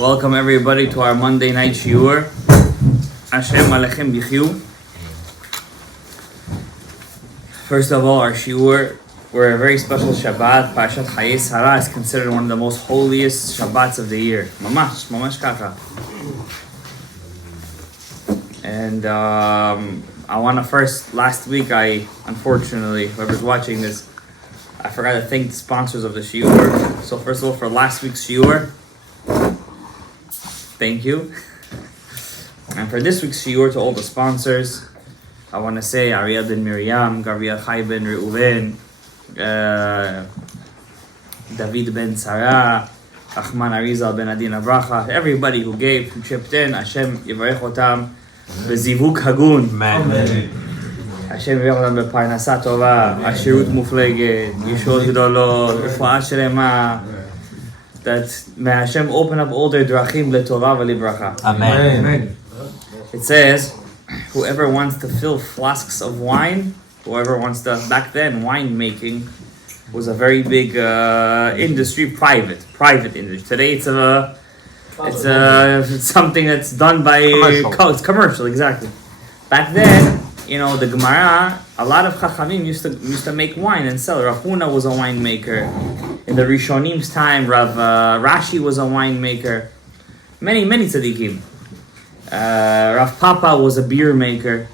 Welcome everybody to our Monday night shiur. Hashem Alechem Yichyu. First of all, our shiur, we're a very special Shabbat. Parashat Chayei Sarah is considered one of the most holiest Shabbats of the year. Mamash kaka. And I want to first, last week unfortunately, whoever's watching this, I forgot to thank the sponsors of the shiur. So first of all, for last week's shiur, thank you. And for this week's shiur, to all the sponsors, I want to say Ariel ben Miriam, Gabriel Chai ben Reuven, David ben Sarah, Achman Arizal ben Adina Bracha, everybody who gave, who chipped in, Hashem Yivarech Otam, Bezivuk Hagun. Amen. Hashem Yivarech Otam beParnasa Tova, Ashirut Mufleget, Yeshua Gidolot, Refuah Shelema. That may Hashem open up all their drachim letovah v'libracha. Amen. It says, whoever wants to fill flasks of wine, whoever wants to, back then, wine making was a very big industry, private industry. Today it's something that's done by commercial. It's commercial, exactly. Back then, the Gemara, a lot of Chachamim used to make wine and sell. Rav Huna was a winemaker. In the Rishonim's time, Rashi was a winemaker. Many tzaddikim. Rav Papa was a beer maker.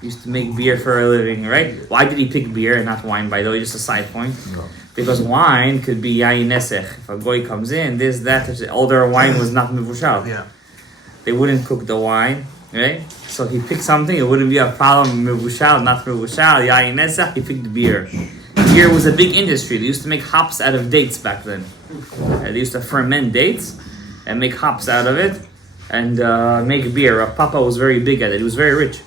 Used to make beer for a living, right? Why did he pick beer and not wine, by the way? Just a side point. No. Because wine could be yayin nesech. If a goy comes in, this, that, all their wine was not mevushal. Yeah. They wouldn't cook the wine, right? So he picked something, it wouldn't be a problem, mevushal, not mevushal, yayin nesech, he picked beer. Beer was a big industry. They used to make hops out of dates back then. They used to ferment dates and make hops out of it and make beer. Rav Papa was very big at it. He was very rich.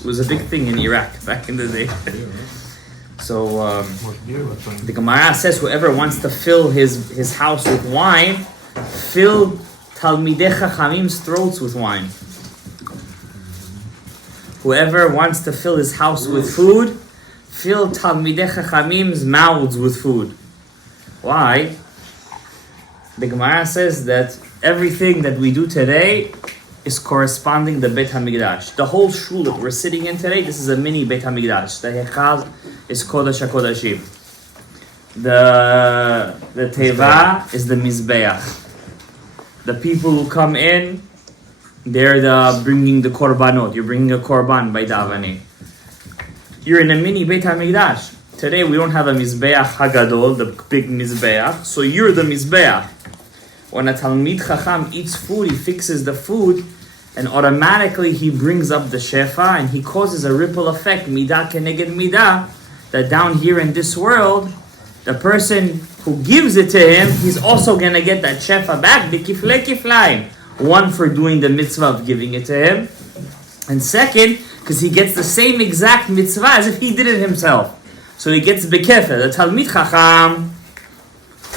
It was a big thing in Iraq back in the day. So the Gemara says whoever wants to fill his house with wine, fill Talmidei Chachamim's throats with wine. Whoever wants to fill his house with food, fill Talmidei Chachamim's mouths with food. Why? The Gemara says that everything that we do today is corresponding to Beit HaMikdash. The whole shul that we're sitting in today, this is a mini Beit HaMikdash. The Hechal is Kodesh HaKodashim. The Teva is the Mizbeach. The people who come in, they're bringing the Korbanot. You're bringing a Korban by Davani. You're in a mini Beit HaMikdash. Today we don't have a Mizbeach Hagadol, the big Mizbeach, so you're the Mizbeach. When a Talmid Chacham eats food, he fixes the food, and automatically he brings up the Shefa, and he causes a ripple effect, Midah keneged Midah, that down here in this world, the person who gives it to him, he's also going to get that Shefa back, B'kiflei kiflaim. One, for doing the mitzvah of giving it to him, and second, because he gets the same exact mitzvah as if he did it himself. So he gets B'kefel, the Talmid Chacham,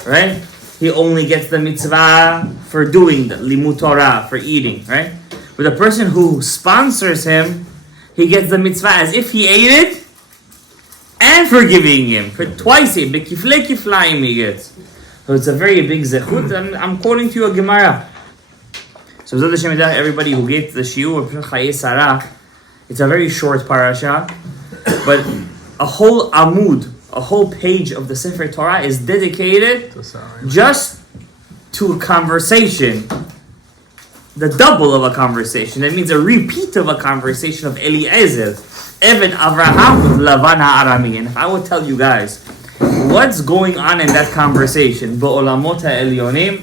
right? He only gets the mitzvah for doing the limud Torah, for eating, right? But the person who sponsors him, he gets the mitzvah as if he ate it, and for giving him. For twice it, B'kiflei kiflaim he gets. So it's a very big zechut. I'm quoting to you a Gemara. So everybody who gave the shiur, Chayei Sarah, it's a very short parasha, but a whole amud, a whole page of the Sefer Torah is dedicated just to a conversation, the double of a conversation. That means a repeat of a conversation of Eliezer, Eved Avraham with Lavan HaArami. And if I would tell you guys what's going on in that conversation, Ba'olamot HaElyonim,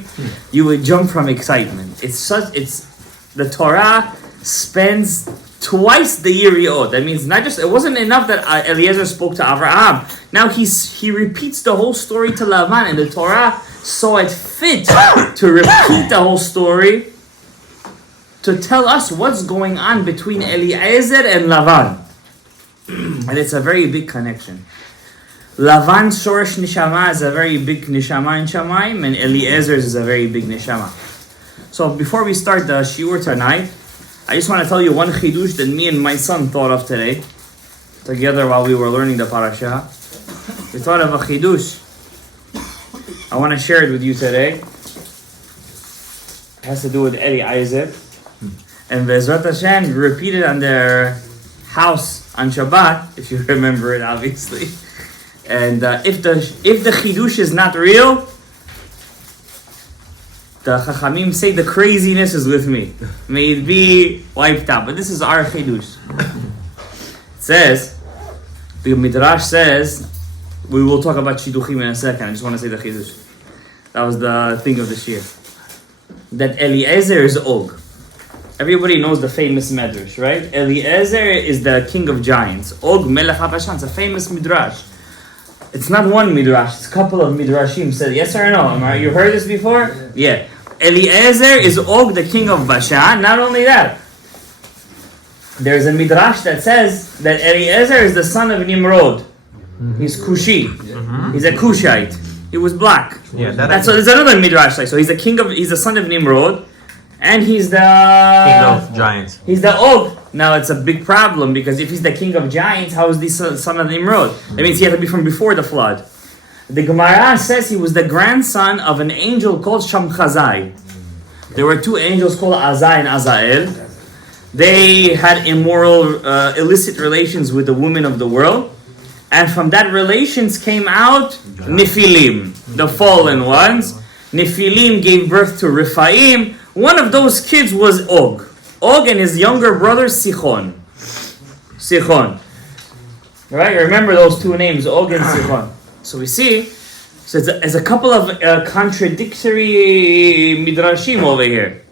you would jump from excitement. The Torah spends twice the Yeriot. That means it wasn't enough that Eliezer spoke to Avraham. Now he repeats the whole story to Lavan, and the Torah saw it fit to repeat the whole story to tell us what's going on between Eliezer and Lavan. And it's a very big connection. Lavan's Shorish Nishama is a very big Nishama in Shamayim, and Eliezer's is a very big Nishama. So before we start the shiur tonight, I just want to tell you one chidush that me and my son thought of today, together while we were learning the parasha. We thought of a chidush. I want to share it with you today. It has to do with Eliezer. And Bezrat Hashem repeated on their house on Shabbat, if you remember it, obviously. And if the Chidush is not real, the Chachamim say the craziness is with me. May it be wiped out. But this is our Chidush. It says, the Midrash says, we will talk about Shidduchim in a second. I just want to say the Chidush. That was the thing of this year. That Eliezer is Og. Everybody knows the famous Midrash, right? Eliezer is the king of giants. Og Melech HaBashan. It's a famous Midrash. It's not one Midrash. It's a couple of Midrashim. Said yes or no? You heard this before? Yeah. Eliezer is Og, the king of Bashan. Not only that, there's a Midrash that says that Eliezer is the son of Nimrod. He's Kushi. He's a Kushite. He was black. Yeah, so there's another Midrash. So he's he's the son of Nimrod, and he's the king of giants. He's the Og. Now it's a big problem because if he's the king of giants, how is he son of Nimrod? That means he had to be from before the flood. The Gemara says he was the grandson of an angel called Shamchazai. There were two angels called Azai and Azael. They had immoral, illicit relations with the women of the world. And from that relations came out Nephilim, the fallen ones. Nephilim gave birth to Rephaim. One of those kids was Og. Og and his younger brother Sichon. Right? Remember those two names, Og and Sichon. So we see, it's a couple of contradictory midrashim over here.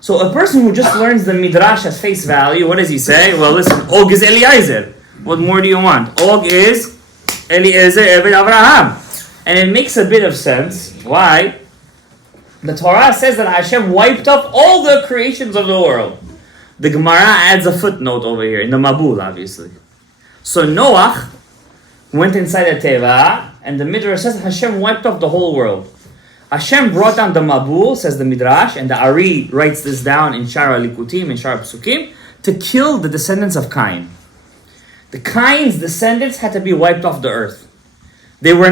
So a person who just learns the midrash at face value, what does he say? Well, listen, Og is Eliezer. What more do you want? Og is Eliezer Eved Avraham. And it makes a bit of sense. Why? The Torah says that Hashem wiped up all the creations of the world. The Gemara adds a footnote over here, in the Mabul, obviously. So Noach went inside the Teva, and the Midrash says Hashem wiped off the whole world. Hashem brought down the Mabul, says the Midrash, and the Ari writes this down in Shara Likutim, in Shara Psukim, to kill the descendants of Cain. The Cain's descendants had to be wiped off the earth. They were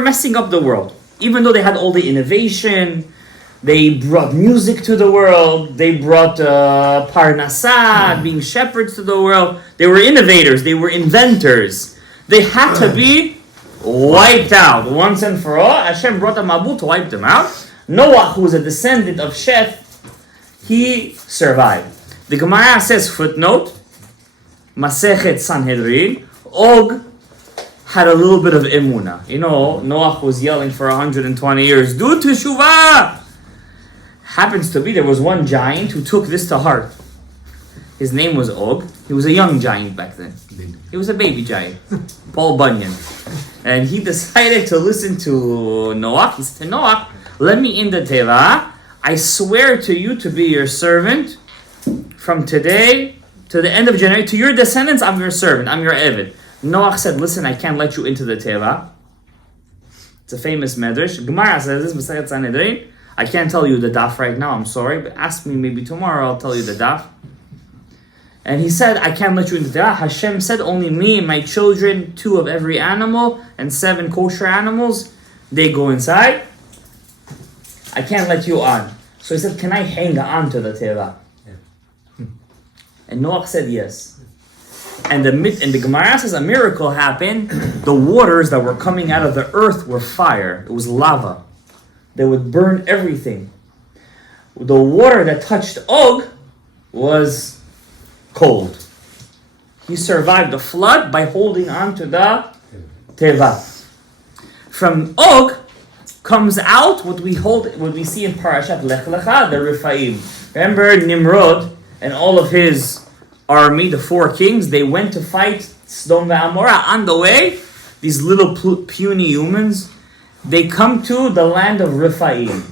messing up the world. Even though they had all the innovation, they brought music to the world, they brought parnasah, being shepherds to the world. They were innovators, they were inventors. They had to be wiped out once and for all. Hashem brought a Mabul to wipe them out. Noah, who was a descendant of Sheth, he survived. The Gemara says, footnote, Masechet Sanhedrin, Og had a little bit of emunah. You know, Noach was yelling for 120 years, do teshuvah! Happens to be there was one giant who took this to heart. His name was Og. He was a young giant back then. He was a baby giant, Paul Bunyan. And he decided to listen to Noach. He said to Noach, let me in the Teva. I swear to you to be your servant from today to the end of January. To your descendants, I'm your servant. I'm your Eved. Noach said, listen, I can't let you into the Teva. It's a famous medrash. Gemara says this, Masechet Sanhedrin. I can't tell you the daf right now, I'm sorry, but ask me maybe tomorrow, I'll tell you the daf. And he said, I can't let you into the Teva. Hashem said, only me and my children, 2 of every animal, and 7 kosher animals, they go inside. I can't let you on. So he said, can I hang on to the Teva? And Noach said yes. And the Gemara says a miracle happened. The waters that were coming out of the earth were fire. It was lava. They would burn everything. The water that touched Og was cold. He survived the flood by holding on to the Teva. From Og comes out what we see in Parashat Lech Lecha, the Rephaim. Remember Nimrod and all of his army, the 4 kings, they went to fight Sodom and Amorah. On the way, these little puny humans, they come to the land of Rephaim.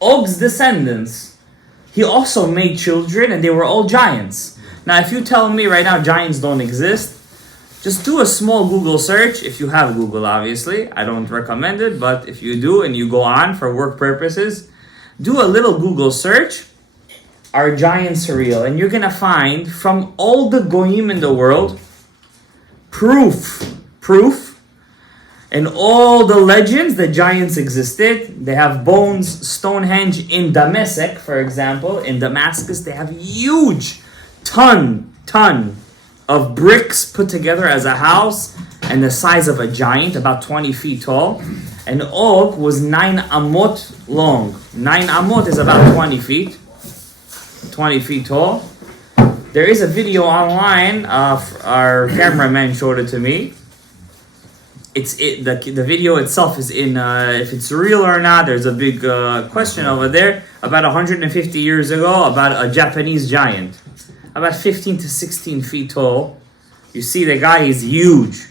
Og's descendants, he also made children and they were all giants. Now if you tell me right now giants don't exist, just do a small Google search, if you have Google obviously. I don't recommend it, but if you do and you go on for work purposes, do a little Google search. Are giants real? And you're gonna find from all the goyim in the world proof In all the legends, the giants existed. They have bones. Stonehenge in Damascus, for example, in Damascus, they have huge ton of bricks put together as a house and the size of a giant, about 20 feet tall. And Og was 9 amot long. 9 amot is about 20 feet. 20 feet tall. There is a video online. Our cameraman showed it to me. The video itself is in, if it's real or not, there's a big question over there. About 150 years ago, about a Japanese giant. About 15 to 16 feet tall. You see the guy is huge.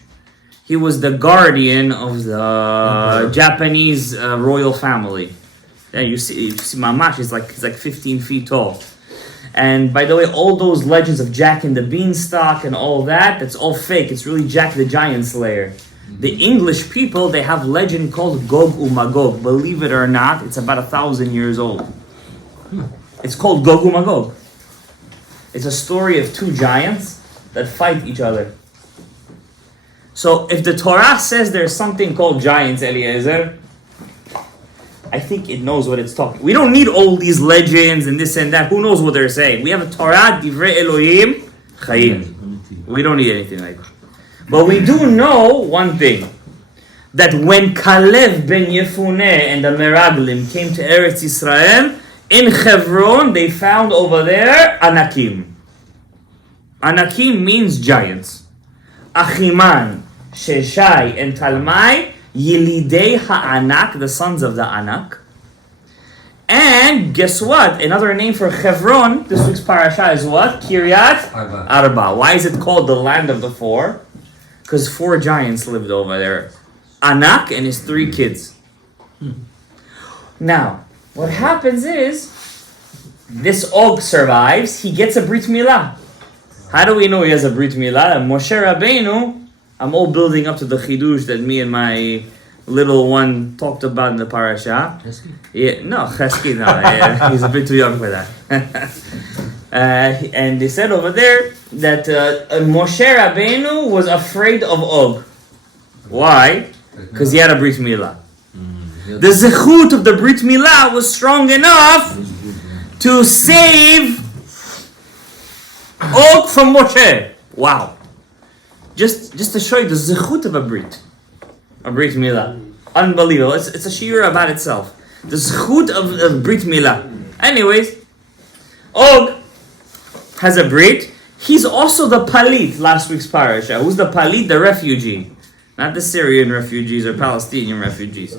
He was the guardian of the Japanese royal family. Yeah, you see Mamash, he's like 15 feet tall. And by the way, all those legends of Jack and the Beanstalk and all that, that's all fake. It's really Jack the Giant Slayer. The English people, they have legend called Gog Umagog. Believe it or not, it's about 1,000 years old. It's called Gog Umagog. It's a story of two giants that fight each other. So if the Torah says there's something called giants, Eliezer, I think it knows what it's talking. We don't need all these legends and this and that. Who knows what they're saying? We have a Torah, Divrei Elohim, Chaim. We don't need anything like that. But we do know one thing. That when Gadaev ben Yefuneh and the Meraglim came to Eretz Yisrael, in Hebron, they found over there Anakim. Anakim means giants. Achiman, Sheshai, and Talmai, Yilidei Ha'anak, the sons of the Anak. And guess what? Another name for Hebron, this week's parasha is what? Kiryat Arba. Why is it called the land of the four? Because 4 giants lived over there. Anak and his 3 kids. Now, what happens is, this Og survives, he gets a Brit Milah. How do we know he has a Brit Milah? Moshe Rabbeinu, I'm all building up to the Chidduch that me and my little one talked about in the parasha. Chesky? Yeah, no, Chesky, no. Yeah, he's a bit too young for that. And they said over there that Moshe Rabbeinu was afraid of Og. Why? Because he had a Brit Milah. The zechut of the Brit Milah was strong enough to save Og from Moshe. Wow. Just to show you the zechut of a Brit Milah. Unbelievable. It's a shiur about itself. The zechut of Brit Milah. Anyways, Og has a Brit. He's also the Palit, last week's parasha. Who's the Palit? The refugee. Not the Syrian refugees or Palestinian refugees.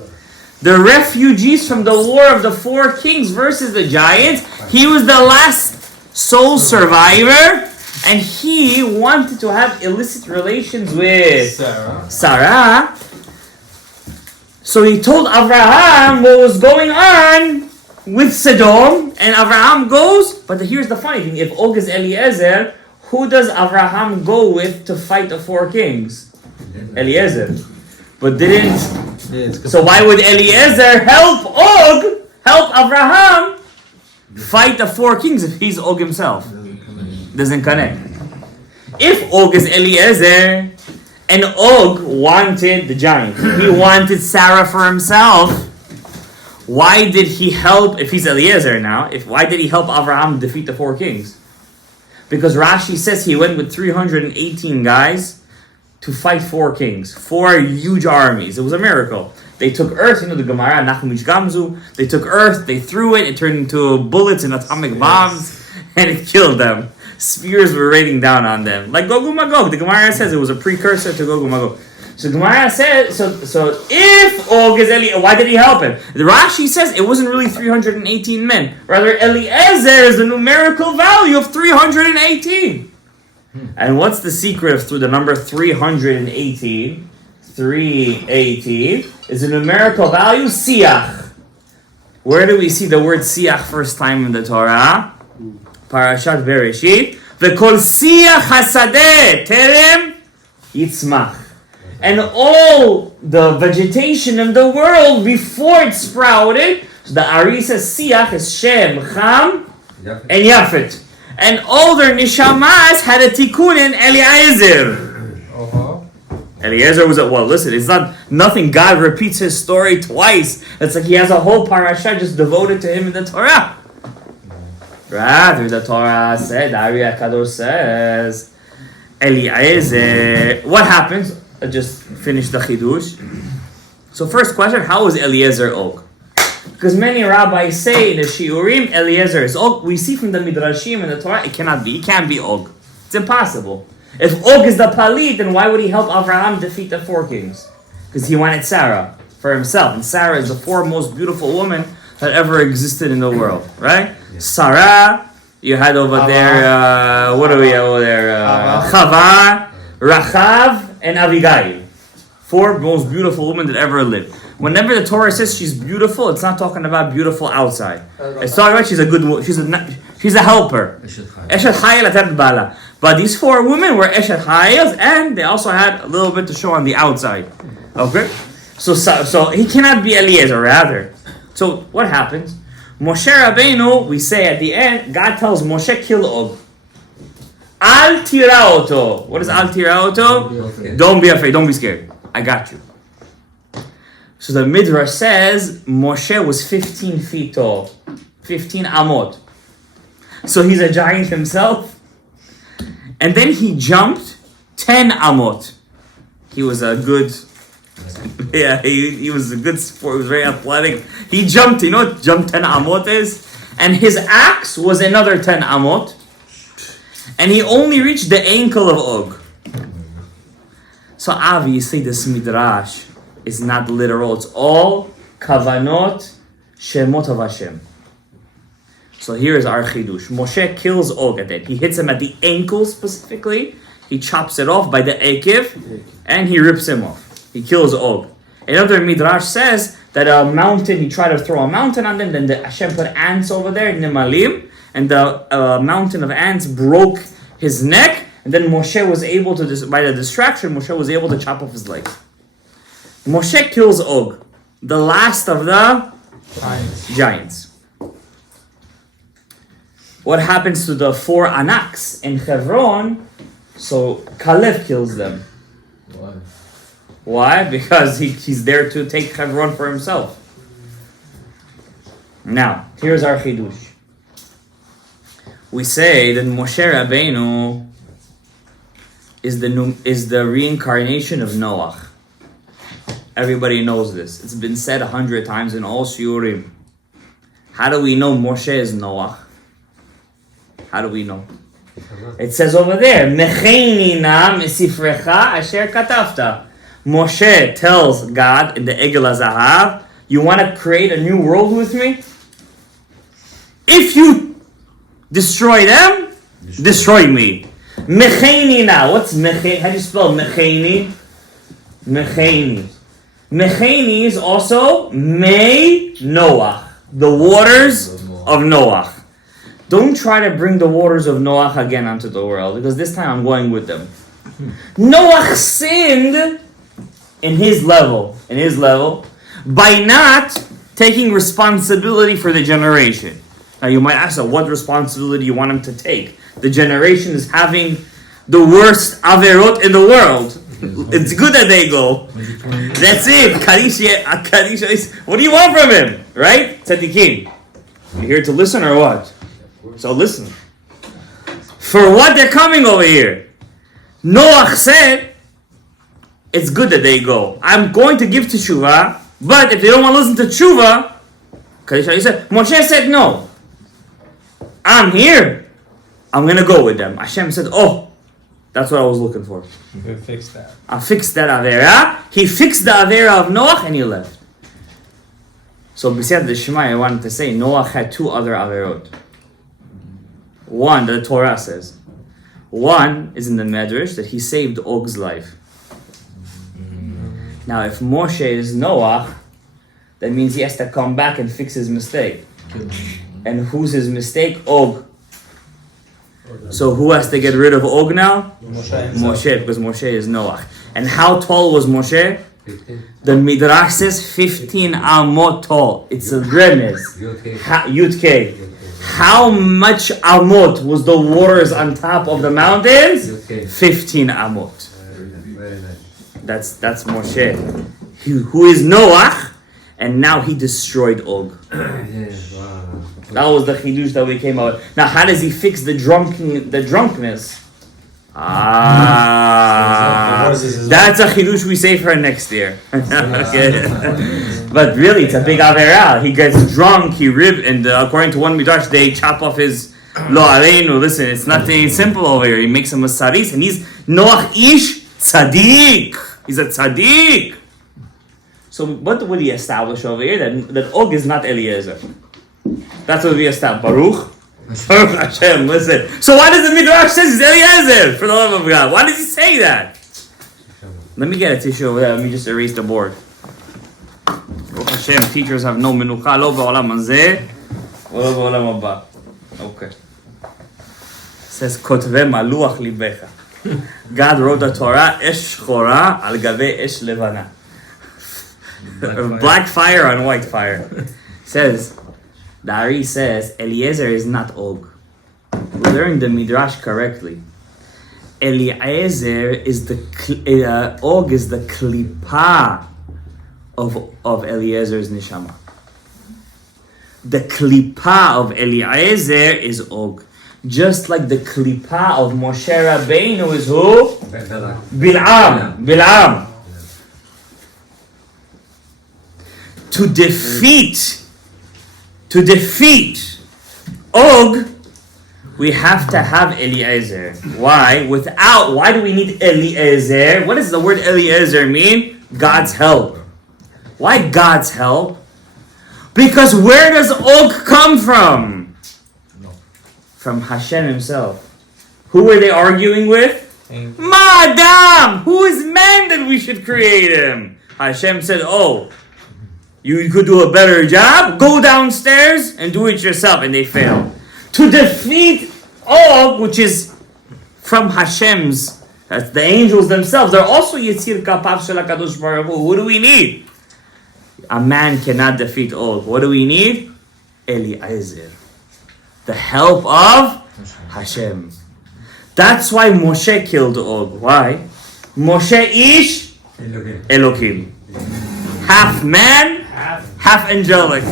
The refugees from the War of the 4 Kings versus the giants. He was the last sole survivor. And he wanted to have illicit relations with Sarah. So he told Abraham what was going on with Sodom. And Abraham goes. But here's the funny thing. If Og is Eliezer, who does Abraham go with to fight the 4 kings? Eliezer. But didn't... So why would Eliezer help Abraham fight the 4 kings if he's Og himself? Doesn't connect. If Og is Eliezer and Og wanted the giant, he wanted Sarah for himself, why did he help, if he's Eliezer now, why did he help Abraham defeat the 4 kings? Because Rashi says he went with 318 guys to fight 4 kings, 4 huge armies. It was a miracle. They took earth, the Gemara, Nachumish Gamzu, they took earth, they threw it turned into bullets and atomic bombs, and it killed them. Spears were raining down on them. Like Gog Magog. The Gemara says it was a precursor to Gog Magog. So Gemara says, so if Og is Eliezer, why did he help him? The Rashi says it wasn't really 318 men. Rather, Eliezer is the numerical value of 318. And what's the secret of through the number 318? 318 is a numerical value, Siach. Where do we see the word Siach first time in the Torah? Parashat Bereshit. V'kol Siach hasadeh terem yitzmach. And all the vegetation in the world before it sprouted, so the Ari says Siach is Shem, Cham, and Yafet. And all their nishamas had a tikkun in Eliezer. Eliezer was at, well, listen, it's not nothing. God repeats his story twice. It's like he has a whole parasha just devoted to him in the Torah. Rather, the Torah said, Ari HaKadosh says, Eliezer, what happens? I just finished the Chidush. So first question, how is Eliezer Og? Because many rabbis say in the Shiurim, Eliezer is Og. We see from the Midrashim and the Torah, it cannot be. It can't be Og. It's impossible. If Og is the Palit, then why would he help Avraham defeat the 4 kings? Because he wanted Sarah for himself. And Sarah is the 4th most beautiful woman that ever existed in the world. Right? Yes. Sarah, you had over there, what do we have over there? Chava, Rachav, and Abigail. 4 most beautiful women that ever lived. Whenever the Torah says she's beautiful, it's not talking about beautiful outside. It's talking about she's a good woman. She's a helper. Eshet Chayil atat bala. But these 4 women were Eshet Chayils, and they also had a little bit to show on the outside. Okay? So he cannot be Eliezer, rather. So what happens? Moshe Rabbeinu, we say at the end, God tells Moshe, kill Og. Al tira oto. What is al tira oto? Don't be afraid. Don't be scared. I got you. So the Midrash says Moshe was 15 feet tall. 15 amot. So he's a giant himself. And then he jumped 10 amot. He was a good... Yeah, he was a good sport. He was very athletic. He jumped, you know what jump 10 amot is? And his axe was another 10 amot. And he only reached the ankle of Og. So obviously this Midrash is not literal. It's all kavanot shemot of Hashem. So here is our chidush. Moshe kills Og at it. He hits him at the ankle specifically. He chops it off by the ekiv, and he rips him off. He kills Og. Another Midrash says that a mountain, he tried to throw a mountain on them, then the Hashem put ants over there, nimalim, and the mountain of ants broke his neck, and then Moshe was able to, by the distraction, Moshe was able to chop off his legs. Moshe kills Og, the last of the giants. What happens to the 4 Anaks in Hebron? So Caleb kills them. Why? Because he's there to take Hebron for himself. Now, here's our chidush. We say that Moshe Rabbeinu is the reincarnation of Noach. Everybody knows this. It's been said 100 times in all shiurim. How do we know Moshe is Noach? How do we know? It says over there, Mecheini na mesifrecha asher katafta. Moshe tells God in the Egel HaZahav, you want to create a new world with me? If you destroy them, destroy me. Mecheini na. What's mecheini? How do you spell mecheini? Mecheini. Mecheini is also Mei Noach, the waters of Noach. Don't try to bring the waters of Noach again onto the world, because this time I'm going with them. Noach sinned in his level, by not taking responsibility for the generation. Now you might ask, what responsibility you want him to take? The generation is having the worst averot in the world. It's good that they go. That's it. Kadisha. What do you want from him? Right? Tzaddikim. You here to listen or what? So listen. For what they're coming over here? Noach said, it's good that they go. I'm going to give teshuvah, but if they don't want to listen to teshuvah, Moshe said no. I'm here. I'm going to go with them. Hashem said, oh, that's what I was looking for. You can fix that. I fixed that Avera. He fixed the Avera of Noach and he left. So beside the Shema, I wanted to say Noach had 2 other Averot. One, the Torah says. One is in the Medrash that he saved Og's life. Now, if Moshe is Noach, that means he has to come back and fix his mistake. And who's his mistake? Og. So who has to get rid of Og now? Moshe, because Moshe is Noach. And how tall was Moshe? 15. The Midrash says 15 amot tall. It's a remez. Yud-K. How much amot was the waters on top of the mountains? 15 amot. Very nice. That's Moshe. Who is Noach, and now he destroyed Og. That was the chidush that we came out. Now, how does he fix the drunkenness? That's a chidush we say for next year. Okay. But really, it's a big avera. He gets drunk, and according to one midrash, they chop off his lo aleinu. Listen, it's nothing simple over here. He makes him a saris, and he's Noach ish tzaddik. He's a tzaddik. So what would he establish over here? That Og is not Eliezer. That's what we established. Baruch Hashem, listen. So why does the Midrash say it's Eliezer? For the love of God. Why does he say that? Let me get a tissue over there. Let me just erase the board. Baruch Hashem, teachers have no menucha, lo ba'olam hazeh, lo ba'olam haba. Okay. It says, Kotve maluach libecha. God wrote the Torah, Esh Chora al gabe Esh Levana. Black fire on white fire. Says, the Ari says, Eliezer is not Og. We learned the Midrash correctly. Eliezer is Og is the klipa of Eliezer's neshama. The klipa of Eliezer is Og. Just like the klipa of Moshe Rabbeinu is who? Bil'am. To defeat Og, we have to have Eliezer. Why? Why do we need Eliezer? What does the word Eliezer mean? God's help. Why God's help? Because where does Og come from? From Hashem himself. Who were they arguing with? Ma'adam! Who is man that we should create him? Hashem said, you could do a better job? Go downstairs and do it yourself. And they failed. To defeat Og, which is from Hashem's, that's the angels themselves, they're also Yitzir Kapav Shel HaKadosh Baruch Hu. Who do we need? A man cannot defeat Og. What do we need? Eliezer. The help of Hashem. That's why Moshe killed Og. Why? Moshe ish Elokim. Half man, half angelic,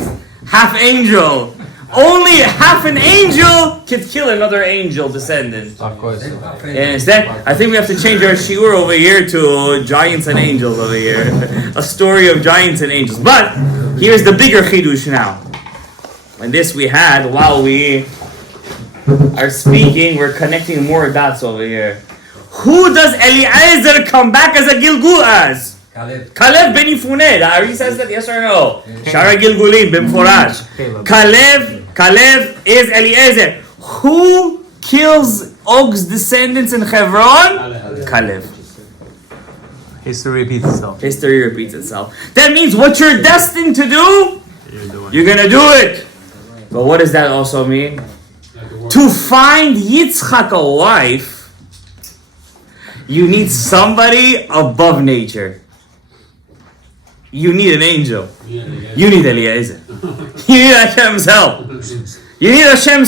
half angel. Only half an angel could kill another angel descendant. Of course. You understand? I think we have to change our shiur over here to giants and angels over here. A story of giants and angels. But here's the bigger chidush now. And this we had while we are speaking, we're connecting more dots over here. Who does Eliezer come back as a Gilgul as? Kalev ben Yifuneh. The Ari says that, yes or no? Shara Gilgulim ben Forash. Kalev is Eliezer. Who kills Og's descendants in Hebron? Kalev. History repeats itself. That means what you're destined to do, you're gonna do it. But what does that also mean? To find Yitzchak a wife, you need somebody above nature. You need an angel. You need Eliezer. You need Hashem's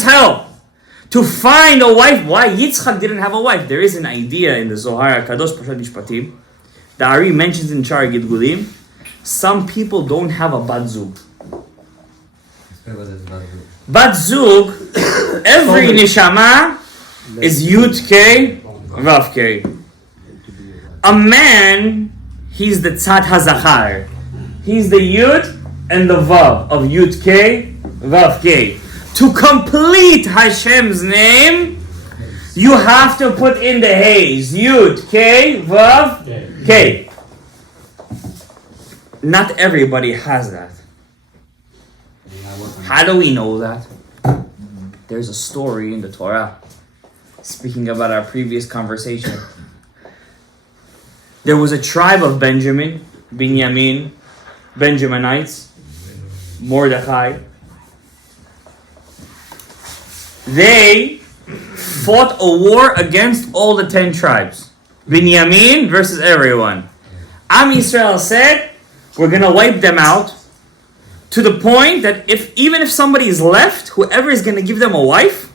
help. To find a wife. Why? Yitzchak didn't have a wife. There is an idea in the Zohar Kadosh Parashat Mishpatim. The Ari mentions in Shar Gidgulim, some people don't have a bat zug. Bat zug, every neshama is Yud K, Vav K. A man, he's the Tzad HaZachar. He's the Yud and the Vav of Yud K, Vav K. To complete Hashem's name, you have to put in the Hayes. Yud K, Vav K. Not everybody has that. How do we know that? There's a story in the Torah speaking about our previous conversation. There was a tribe of Benjaminites, Mordechai. They fought a war against all the 10 tribes. Binyamin versus everyone. Am Yisrael said, we're going to wipe them out, to the point that even if somebody is left, whoever is going to give them a wife,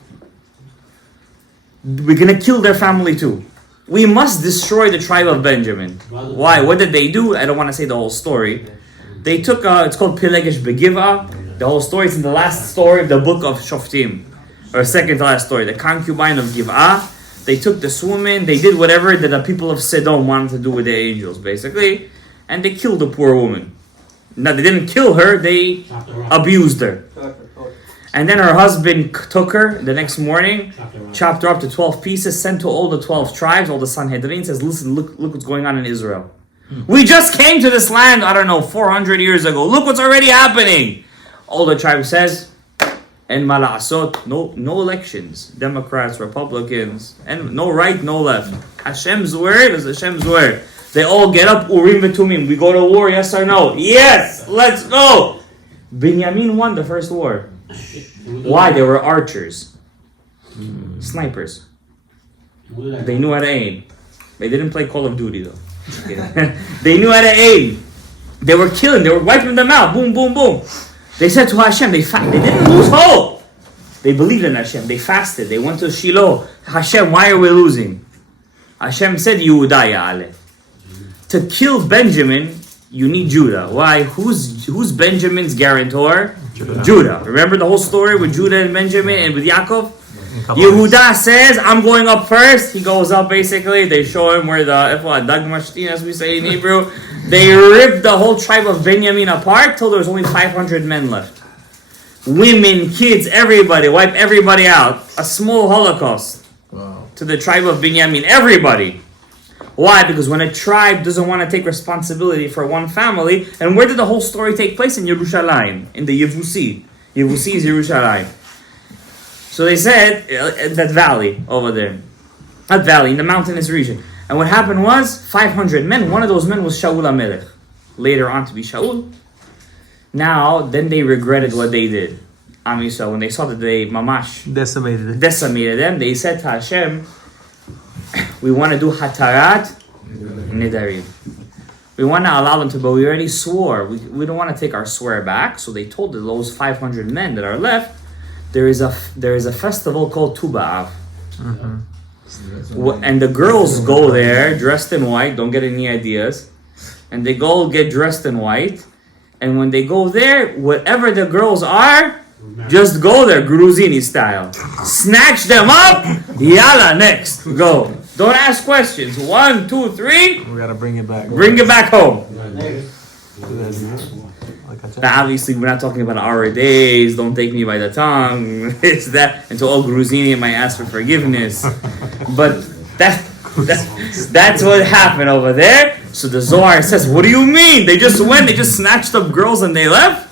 we're going to kill their family too. we must destroy the tribe of Benjamin. Why? What did they do? I don't want to say the whole story. They took, it's called Pilegesh Begiva. The whole story is in the last story of the book of Shoftim. Or second to last story. The concubine of Giv'ah. They took this woman. They did whatever that the people of Sodom wanted to do with the angels, basically. And they killed the poor woman. Now, they didn't kill her. They abused her. And then her husband took her the next morning, chopped her up to 12 pieces, sent to all the 12 tribes, all the Sanhedrin, says, listen, look what's going on in Israel. We just came to this land, 400 years ago. Look what's already happening. All the tribe says, and mala'asot, no elections. Democrats, Republicans, and no right, no left. Hashem's word is Hashem's word. They all get up, Urim v'Tumim. We go to war, yes or no? Yes, let's go. Binyamin won the first war. Why? They were archers. Snipers. They knew how to aim. They didn't play Call of Duty though. They knew how to aim. They were killing, they were wiping them out. Boom, boom, boom. They said to Hashem, they didn't lose hope. They believed in Hashem. They fasted. They went to Shiloh. Hashem, why are we losing? Hashem said, Yehuda ya'aleh. To kill Benjamin, you need Judah. Why? Who's Benjamin's guarantor? Judah. Remember the whole story with Judah and Benjamin and with Yaakov? Yehuda says, I'm going up first. He goes up basically. They show him where the Dagmashtin, as we say in Hebrew. They ripped the whole tribe of Benjamin apart till there was only 500 men left. Women, kids, everybody. Wipe everybody out. A small Holocaust to the tribe of Benjamin. Everybody. Why? Because when a tribe doesn't want to take responsibility for one family, and where did the whole story take place? In Yerushalayim, in the Yevusi. Yevusi is Yerushalayim. So they said, that valley over there. That valley, in the mountainous region. And what happened was, 500 men, one of those men was Shaul HaMelech. Later on to be Shaul. Now, then they regretted what they did. Am Yisrael, when they saw that they mamash decimated them, they said to Hashem, we want to do Hatarat Nidarim. We want to allow them to, but we already swore. We don't want to take our swear back. So they told those 500 men that are left, there is a festival called Tu B'Av. And the girls go there dressed in white. Don't get any ideas. And they go get dressed in white. And when they go there, whatever the girls are, just go there, Gruzini style. Snatch them up. Yalla, next. Go. Don't ask questions. 1, 2, 3. We gotta bring it back. Bring it back home. Now, obviously, we're not talking about our days. Don't take me by the tongue. It's that. And so all Gruzini might ask for forgiveness. But that's what happened over there. So the Zohar says, what do you mean? They just went, they just snatched up girls and they left?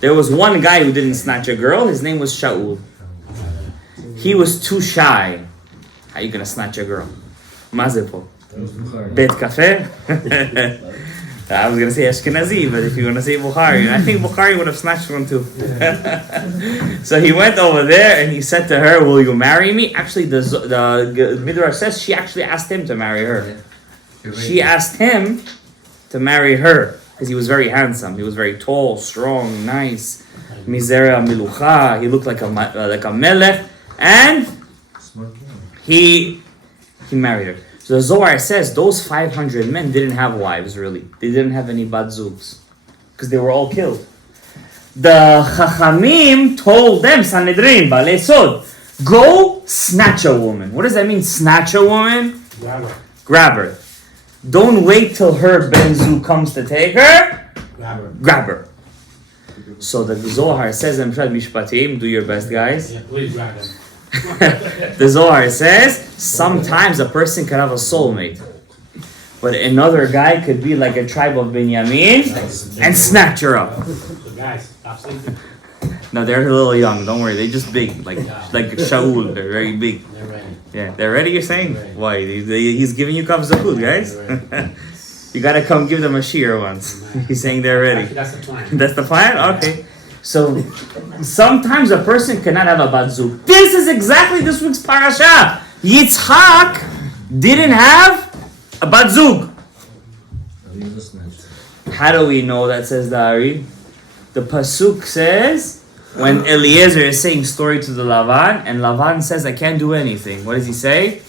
There was one guy who didn't snatch a girl. His name was Shaul. He was too shy. How are you going to snatch a girl? Mazepo. Bet Cafe? I was going to say Ashkenazi, but if you're going to say Bukhari, I think Bukhari would have snatched one too. So he went over there and he said to her, will you marry me? Actually, the Midrash says she actually asked him to marry her. She asked him to marry her because he was very handsome. He was very tall, strong, nice. Mizera Milucha. He looked like a melech. And he married her. So the Zohar says those 500 men didn't have wives, really. They didn't have any batzugs because they were all killed. The Chachamim told them, Sanhedrin, Balei Sod, go snatch a woman. What does that mean, snatch a woman? Grab her. Don't wait till her Ben-Zug comes to take her. Grab her. So the Zohar says in Pshat Mishpatim, do your best, guys. Yeah, please grab them. The Zohar says sometimes a person can have a soulmate, but another guy could be like a tribe of Binyamin and snatch her up. So guys, stop sleeping. No, they're a little young. Don't worry, they're just big, like Shaul. They're very big. They're ready. Yeah, they're ready. You're saying? Right. Why? He's giving you cups of food, guys. You gotta come give them a shear once. He's saying they're ready. Actually, that's the plan. That's the plan? Okay. So, sometimes a person cannot have a bat-zug. This is exactly this week's parasha. Yitzchak didn't have a bat-zug. How do we know that, says the Ari? The pasuk says, when Eliezer is saying story to the Lavan, and Lavan says, I can't do anything. What does he say?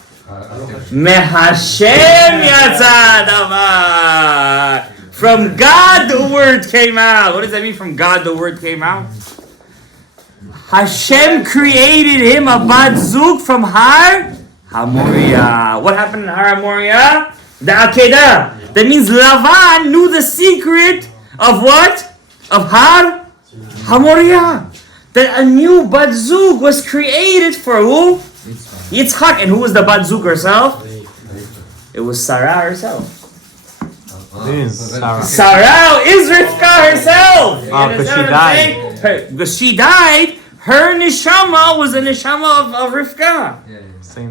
Mehashem yatsa davar. From God the word came out. What does that mean? From God the word came out? Hashem created him a bat zug from Har Hamoria. What happened in Har Hamoria? The Akedah. That means Lavan knew the secret of what? Of Har Hamoria. That a new bat zug was created for who? Yitzchak. And who was the bat zug herself? It was Sarah herself. Sarah is Rivka herself. Because she died. Because she died. Her neshama was the neshama of Rivka.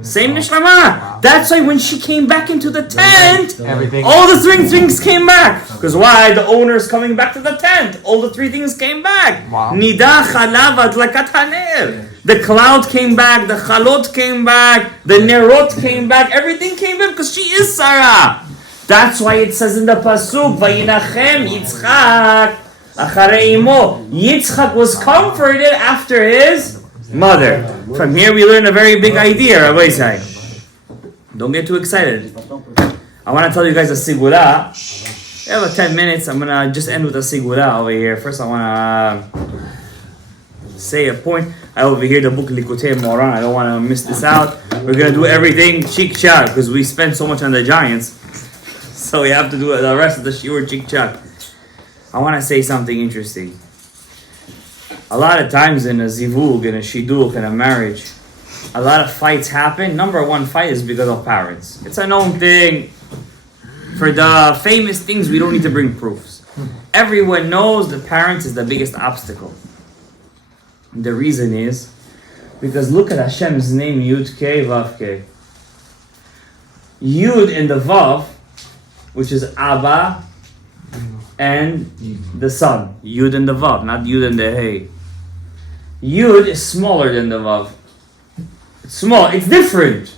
Same neshama. Wow. That's why when she came back into the tent, all the three things came back. Because why? The owner's coming back to the tent. All the three things came back. Nida, chalav, adlakat haner. The cloud came back. The chalot came back. The nerot came back. Everything came back because she is Sarah. That's why it says in the pasuk, Vayinachem Yitzchak acharei imo. Yitzchak was comforted after his mother. From here we learn a very big idea, Rabbi Isai. Don't get too excited. I want to tell you guys a Segulot. We have 10 minutes. I'm going to just end with a Segulot over here. First I want to say a point. I overhear the book Likutei Moran. I don't want to miss this out. We're going to do everything cheek-chak because we spend so much on the Giants. So we have to do the rest of the shiur cheek-chak. I want to say something interesting. A lot of times in a zivug, in a shidduch, in a marriage, a lot of fights happen. Number one fight is because of parents. It's a known thing. For the famous things, we don't need to bring proofs. Everyone knows the parents is the biggest obstacle. The reason is because look at Hashem's name, Yud Kei Vav Kei. Yud in the Vav, which is Abba and the son. Yud and the Vav, not Yud and the Hey. Yud is smaller than the Vav. It's small, it's different.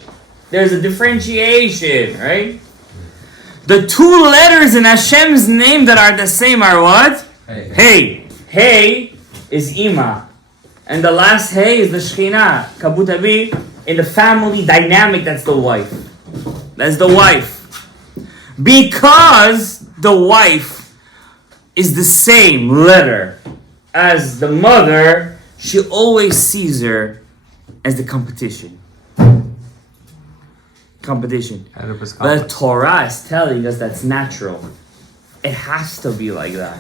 There's a differentiation, right? The two letters in Hashem's name that are the same are what? Hey. Hey is Ima. And the last Hey is the Shekhinah. Kabutabi, in the family dynamic, that's the wife. That's the wife. Because the wife is the same letter as the mother, she always sees her as the competition. Competition. But the Torah is telling us that's natural. It has to be like that.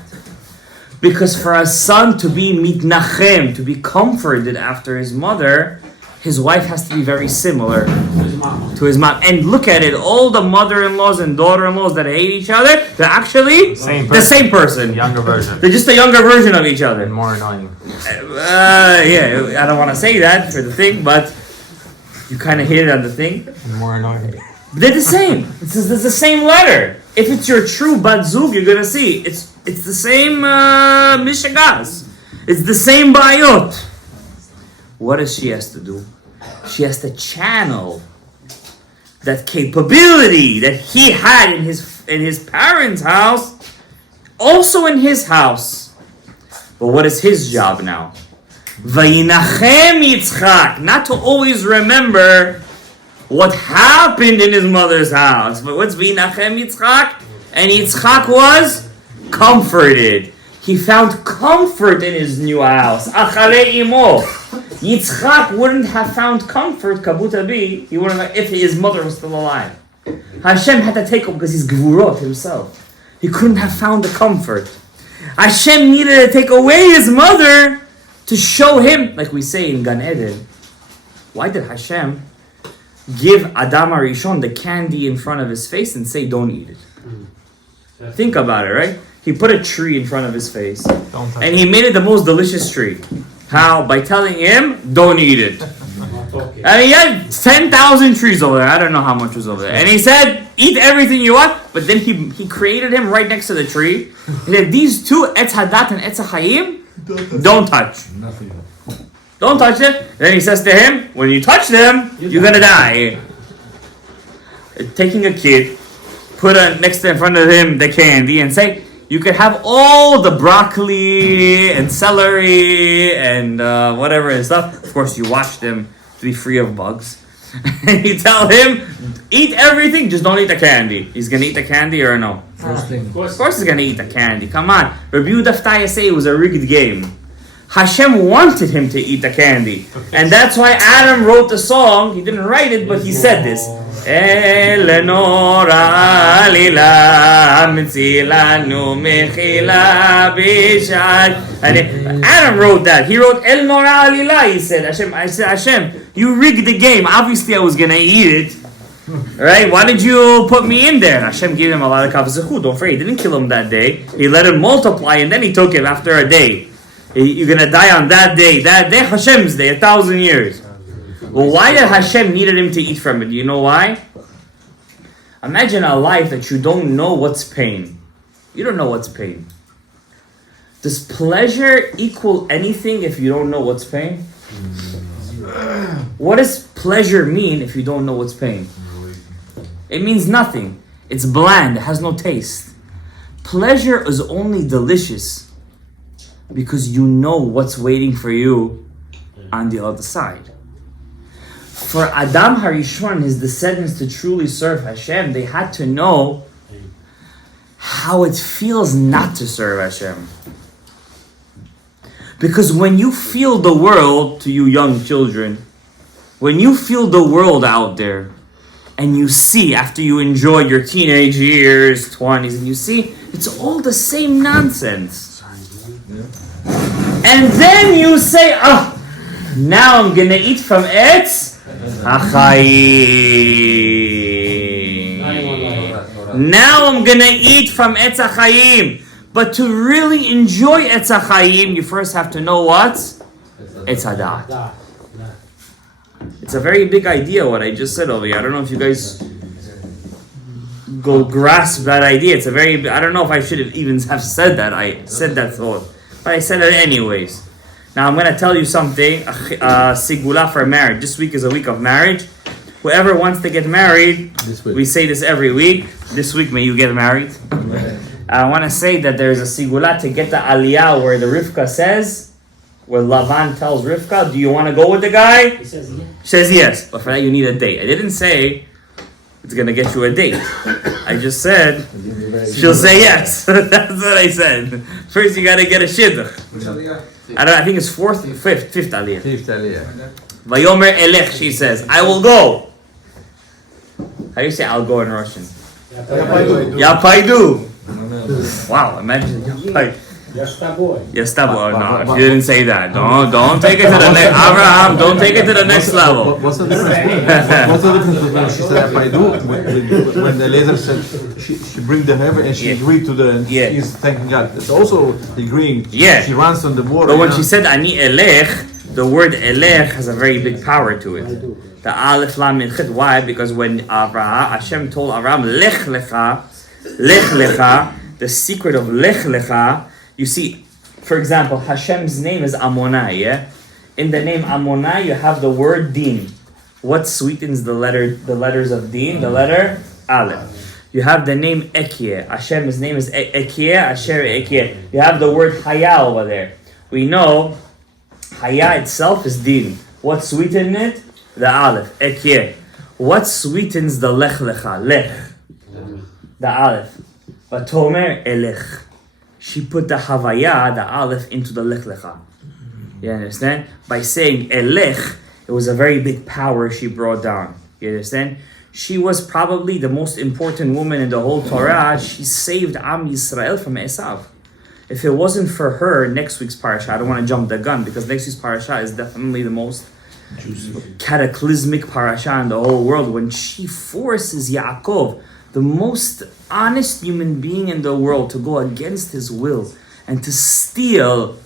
Because for a son to be mitnachem, to be comforted after his mother, his wife has to be very similar to his mom. And look at it, all the mother-in-laws and daughter-in-laws that hate each other, they're actually the same person. Younger version. They're just a younger version of each other. And more annoying. Yeah, I don't want to say that for the thing, but you kind of hit it on the thing. And more annoying. They're the same. It's the same letter. If it's your true bat zug, you're going to see. It's the same mishagas. It's the same bayot. What does she has to do? She has to channel that capability that he had in his parents' house, also in his house. But what is his job now? Vayinachem Yitzchak, not to always remember what happened in his mother's house, but what's Vayinachem Yitzchak? And Yitzchak was comforted. He found comfort in his new house. Acharei imo. Yitzchak wouldn't have found comfort, kabutabi, he wouldn't have, if his mother was still alive. Hashem had to take him because he's gvurot himself. He couldn't have found the comfort. Hashem needed to take away his mother to show him, like we say in Gan Eden. Why did Hashem give Adam HaRishon the candy in front of his face and say, don't eat it? Think about it, right? He put a tree in front of his face and he made it the most delicious tree. How? By telling him, don't eat it. And he had 10,000 trees over there. I don't know how much was over there. And he said, eat everything you want. But then he created him right next to the tree. He said, these two, Etz Hadat and Etz HaChaim, don't touch. Don't touch it. Then he says to him, when you touch them, you're going to die. Taking a kid, put next to in front of him the candy and say, you could have all the broccoli and celery and whatever and stuff. Of course, you wash them to be free of bugs. And you tell him, eat everything, just don't eat the candy. He's gonna eat the candy or no? Of Of course. course he's gonna eat the candy. Come on. Rabbi Yehuda say it was a rigged game. Hashem wanted him to eat the candy. And that's why Adam wrote the song. He didn't write it, but he said this. Eleanor alila mitzilanu mechila bishad. And Adam wrote that. He wrote Eleanor alila. He said, Hashem, you rigged the game. Obviously I was gonna eat it. Right? Why did you put me in there? Hashem gave him a lot of kavzechut. Don't forget, he didn't kill him that day. He let him multiply and then he took him after a day. You're gonna die on that day. That day, Hashem's day, 1,000 years. Well, why did Hashem needed him to eat from it? Do you know why? Imagine a life that you don't know what's pain. You don't know what's pain. Does pleasure equal anything if you don't know what's pain? What does pleasure mean if you don't know what's pain? It means nothing. It's bland. It has no taste. Pleasure is only delicious because you know what's waiting for you on the other side. For Adam Harishon, his descendants, to truly serve Hashem, they had to know how it feels not to serve Hashem. Because when you feel the world, to you young children, when you feel the world out there, and you see, after you enjoy your teenage years, 20s, and you see, it's all the same nonsense. And then you say, now I'm gonna eat from Etz HaChaim. Now I'm gonna eat from Etz HaChaim. But to really enjoy Etz HaChaim, you first have to know what? Etz HaDat. It's a very big idea what I just said over here. I don't know if you guys go grasp that idea. It's a very, I don't know if I should have even have said that. I said that thought. But I said it anyways. Now I'm going to tell you something. Segulot for marriage. This week is a week of marriage. Whoever wants to get married, we say this every week. This week may you get married. I want to say that there's a Segulot to get the Aliyah where the Rivka says, where Lavan tells Rivka, do you want to go with the guy? He says yes. She says yes, but for that you need a date. I didn't say it's going to get you a date. I just said she'll say yes. That's what I said. First you got to get a Shidduch. I think it's fifth Aliyah. Fifth Aliyah. Vayomer elech, she says, I will go. How do you say I'll go in Russian? Ya paidu. Wow, imagine Ya paidu. Yes, that boy. Yes, that boy. No, she didn't say that. Don't take it to the next. Abraham, don't take it to the next level. What's the difference? What's the difference when she said if I do? When the Eliezer said she bring the heaven and she agreed to the. He's thanking God. It's also agreeing. Yeah. She runs on the water. But when she said ani elech, the word elech has a very big power to it. The aleph lam min chet. Why? Because when Hashem told Abraham lech lecha, the secret of lech lecha. You see, for example, Hashem's name is Amonai, yeah? In the name Amonai, you have the word Din. What sweetens the letters of Din? The letter Aleph. You have the name Ekyeh. Hashem's name is Ekyeh, Asher Ekyeh. You have the word Haya over there. We know Haya itself is Din. What sweetens it? The Aleph, Ekyeh. What sweetens the Lech Lecha? Lech. The Aleph. But Tomer Elech. She put the Havaya, the Aleph, into the Lech Lecha. You understand? By saying Elech, it was a very big power she brought down. You understand? She was probably the most important woman in the whole Torah. She saved Am Yisrael from Esav. If it wasn't for her, next week's parasha, I don't want to jump the gun, because next week's parasha is definitely the most cataclysmic parasha in the whole world, when she forces Yaakov, the most honest human being in the world, to go against his will and to steal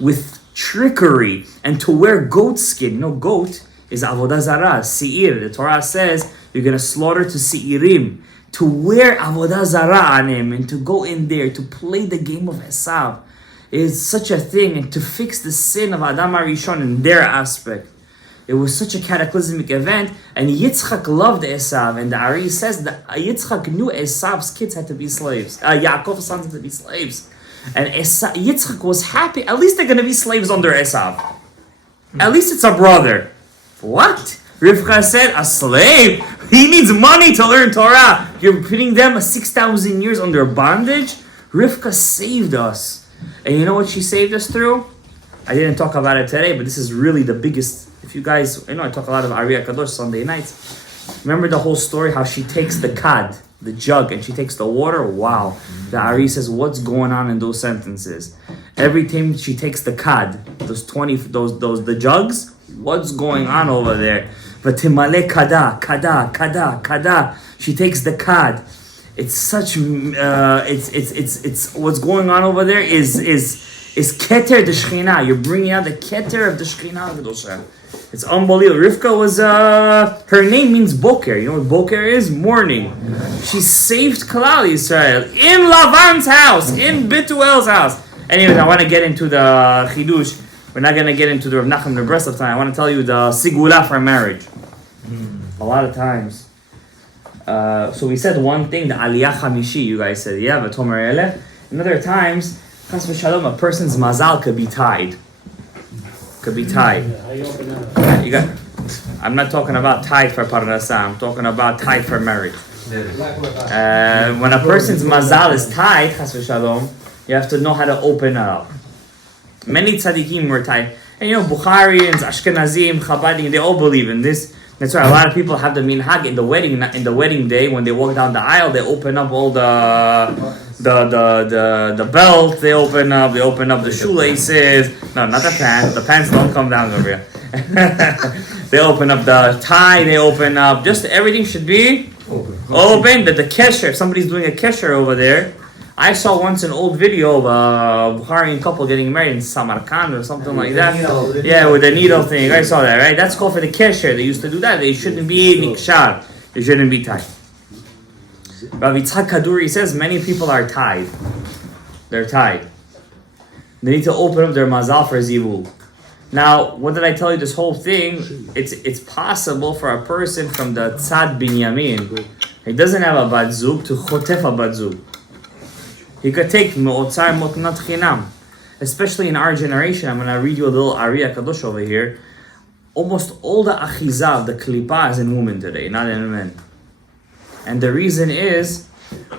with trickery and to wear goat skin. You know, goat is avodah zarah, seir. The Torah says you're going to slaughter to seirim, to wear avodah zarah on him and to go in there to play the game of Esav is such a thing, and to fix the sin of Adam Harishon in their aspect. It was such a cataclysmic event, and Yitzchak loved Esav, and the Ari says that Yitzchak knew Esav's kids had to be slaves. Yaakov's sons had to be slaves. And Yitzchak was happy, at least they're going to be slaves under Esav. At least it's a brother. What? Rivka said, a slave? He needs money to learn Torah. You're putting them 6,000 years under bondage? Rivka saved us. And you know what she saved us through? I didn't talk about it today, but this is really the biggest. If you guys, I talk a lot of Ari HaKadosh Sunday nights. Remember the whole story, how she takes the kad, the jug, and she takes the water? Wow. The Ari says, what's going on in those sentences? Every time she takes the kad, the jugs, what's going on over there? V'timale kada, kada, kada, kada. She takes the kad. It's such, it's what's going on over there is keter de shechina. You're bringing out the keter of the shechina kedosha. It's unbelievable. Rivka was, her name means boker. You know what boker is? Morning. She saved Kalal Yisrael in Lavan's house, in Bituel's house. Anyways, I want to get into the Chiddush. We're not going to get into the Rav Nachman the rest of the time. I want to tell you the Segulot for marriage. A lot of times. So we said one thing, the Aliyah Chamishi, you guys said, yeah, but Tomer Eleh. And other times, Chas v'shalom, a person's mazal could be tied. Could be tied. I'm not talking about tied for parnasa. I'm talking about tied for marriage. When a person's mazal is tied, chas v'shalom, you have to know how to open it up. Many tzaddikim were tied, and Bukharians, Ashkenazim, Chabadim, they all believe in this. That's why a lot of people have the minhag in the wedding day when they walk down the aisle. They open up all the belt. They open up the shoelaces. No, not the pants. The pants don't come down over here. They open up the tie. They open up just everything should be open. The kesher. If somebody's doing a kesher over there. I saw once an old video of a Bukharian couple getting married in Samarkand or something like that. Yeah, with the needle thing. I saw that, right? That's called for the kesher. They used to do that. They shouldn't be nikshar. They shouldn't be tied. Rav Yitzchak Kaduri says many people are tied. They're tied. They need to open up their mazal for zivug. Now, what did I tell you? This whole thing, it's possible for a person from the tzad binyamin, he doesn't have a bat zug, to chotef a bat zug. He could take me'otzar motnat chinam. Especially in our generation, I'm going to read you a little Ari HaKadosh over here. Almost all the achiza, the klipa is in women today, not in men. And the reason is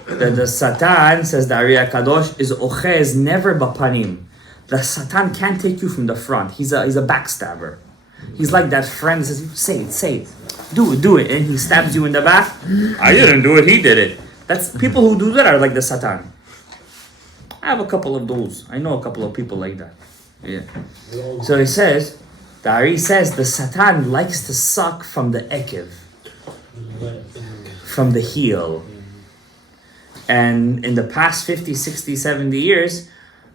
that the Satan, says the Ari HaKadosh, is ochez never bapanim. The Satan can't take you from the front. He's a backstabber. He's like that friend that says, say it. Do it. And he stabs you in the back. I didn't do it, he did it. That's people who do that are like the Satan. I have a couple of those. I know a couple of people like that. Yeah. So he says, the Ari says, the Satan likes to suck from the ekev, from the heel. And in the past 50, 60, 70 years,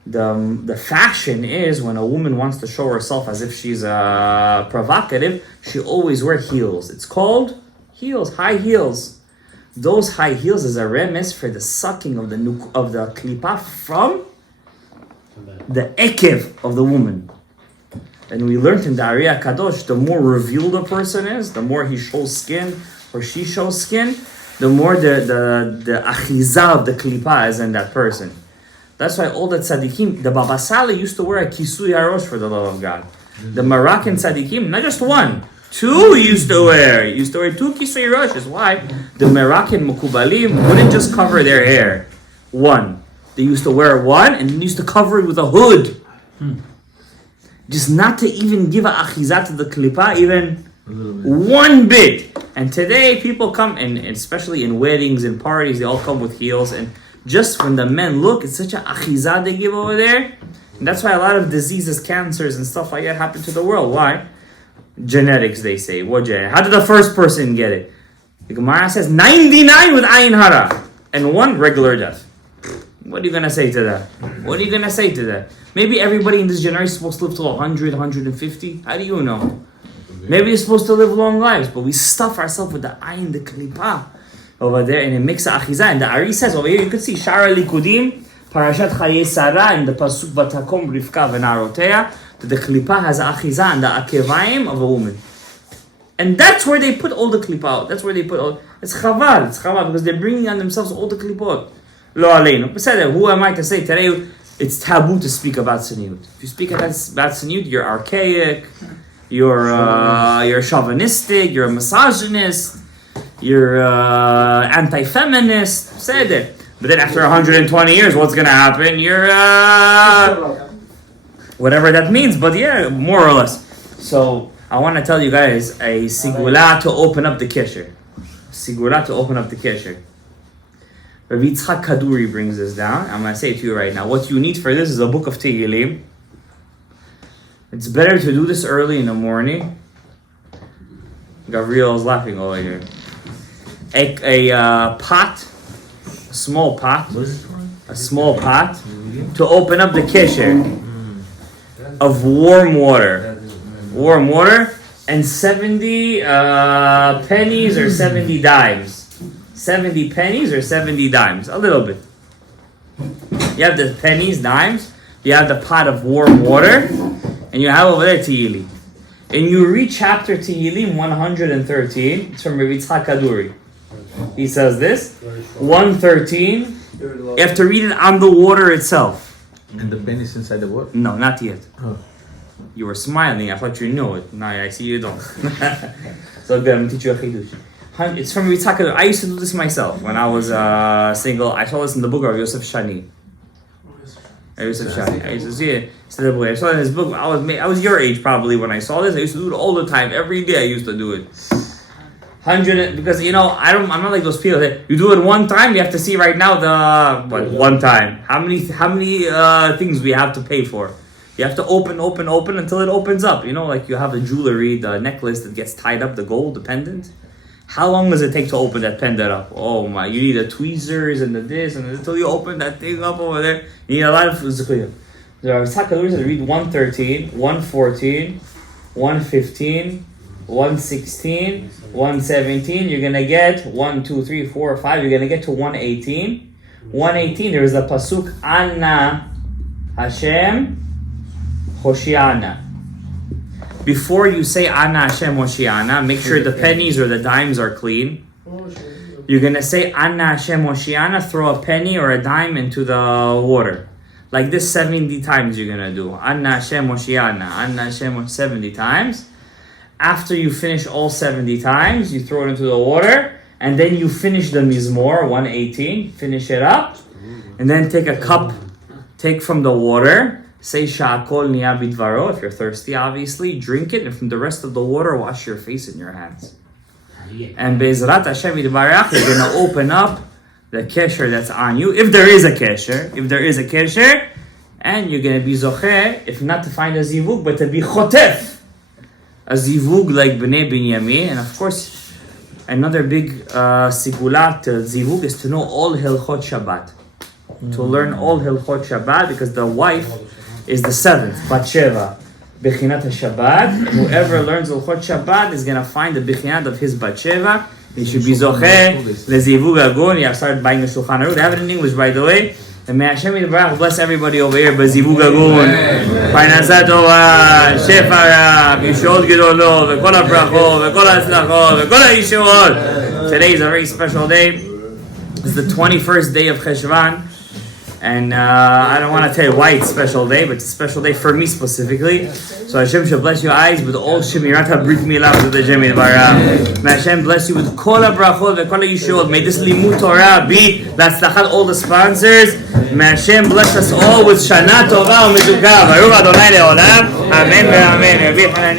the fashion is when a woman wants to show herself as if she's provocative, she always wears heels. It's called heels, high heels. Those high heels is a remes for the sucking of the klipa from the ekev of the woman. And we learned in the Ari HaKadosh, the more revealed a person is, the more he shows skin or she shows skin, the more the achiza of the klipa is in that person. That's why all the tzaddikim, the Baba Saleh used to wear a kisui harosh for the love of God. The Moroccan tzaddikim, not just one, two he used to wear. He used to wear two kisui haroshes. Why? The Moroccan mukubalim wouldn't just cover their hair. One. They used to wear one and then used to cover it with a hood. Just not to even give a achizat to the klipa, even one bit. And today people come, and especially in weddings and parties, they all come with heels. And just when the men look, it's such a achizat they give over there. And that's why a lot of diseases, cancers and stuff like that happen to the world. Why? Genetics, they say. What genetic? How did the first person get it? The Gemara says 99 with ayin hara and one regular death. What are you going to say to that? Maybe everybody in this generation is supposed to live till 100, 150. How do you know? Maybe you're supposed to live long lives, but we stuff ourselves with the ayin, the klipa over there, and it makes a achiza. And the Ari says over here, you could see Shara Likudim, Parashat Chaye Sarah, and the Pasuk Batakom Rivka Venarotea, that the klipa has a achiza and the akevaim of a woman. And that's where they put all the klipa out. That's where they put all. It's chaval, because they're bringing on themselves all the klipot. Lo aleinu. But who am I to say today it's taboo to speak about tzniut? If you speak about tzniut, you're archaic. you're chauvinistic, you're a misogynist, you're anti-feminist, said it. But then after 120 years, what's gonna happen? You're whatever that means, but yeah, more or less. So I want to tell you guys a Segulot to open up the kesher. Segulot to open up the kesher. Rabbi Yitzchak Kaduri brings this down. I'm going to say it to you right now. What you need for this is a book of Tehillim. It's better to do this early in the morning. Gabriel is laughing over here. A pot, a small pot to open up the kesher of warm water, and 70 pennies or 70 dimes. 70 pennies or 70 dimes, a little bit. You have the pennies, dimes, you have the pot of warm water, and you have over there Tehillim. And you read chapter Tehillim 113, it's from Rabbi Yitzchak Kaduri. He says this, 113, you have to read it on the water itself. And the pennies inside the water? No, not yet. Oh. You were smiling, I thought you knew it. Now I see you don't. So good, I'm going to teach you a Chiddush. It's from Rabbi Yitzchak Kaduri. I used to do this myself when I was single. I saw this in the book of Yosef Shani. I used to see it. I saw it in his book. I was your age probably when I saw this. I used to do it all the time. Every day I used to do it. 100, because I'm not like those people that you do it one time, you have to see right now one time. How many things we have to pay for? You have to open until it opens up. Like you have the jewelry, the necklace that gets tied up, the gold, the pendant. How long does it take to open that pendant up? Oh my, you need the tweezers and the this, and until you open that thing up over there, you need a lot of zikuyah. The Yitzchak Kaduri said read 113, 114, 115, 116, 117, you're gonna get 1, 2, 3, 4, 5, you're gonna get to 118. 118, there is a pasuk, Anna Hashem Hoshiana. Before you say Anna Hashem Hoshiana, make sure the pennies or the dimes are clean. You're gonna say Anna Hashem Hoshiana, throw a penny or a dime into the water. Like this 70 times you're gonna do. Anna Hashem Hoshiana, Anna Hashem 70 times. After you finish all 70 times, you throw it into the water, and then you finish the Mizmor, 118, finish it up, and then take a cup, take from the water, say Sha'akol Niya Bidvaro, if you're thirsty obviously, drink it, and from the rest of the water, wash your face and your hands. And Be'ezrat Hashem Yitbarach, you're going to open up the kesher that's on you, if there is a kesher, and you're going to be zocheh, if not to find a zivug, but to be chotef. A zivug like Bnei Binyamin, and of course, another big sigulat to zivug is to know all Hilchot Shabbat. To learn all Hilchot Shabbat, because the wife is the seventh, Batsheva, Bechinat HaShabbat. Whoever learns Hilchot Shabbat is going to find the Bechinat of his Batsheva. He should be zocheh, lezivug agon. You have started buying the Shulchan Aruch. They have it in English, by the way. And may Hashem Yitbarach bless everybody over here. B'zivug agun, Parnasat Tova, Shefa Rab, Yishuot Gedolot, V'kol HaBrachot, V'kol HaTzlachot, V'kol HaYishuot. Today is a very special day. It's the 21st day of Cheshvan. And I don't want to tell you why it's a special day, but it's a special day for me specifically. So Hashem should bless your eyes with all Shemirat HaBrit Milah with the Hashem Yitbarach. May Hashem bless you with Kol HaBrachot V'Kol HaYishuot. May this Limud Torah be L'Atzlachat all the sponsors. May Hashem bless us all with Shana Tova U'Mezuka. Baruch Adonai Le'olam. Amen ve'amen.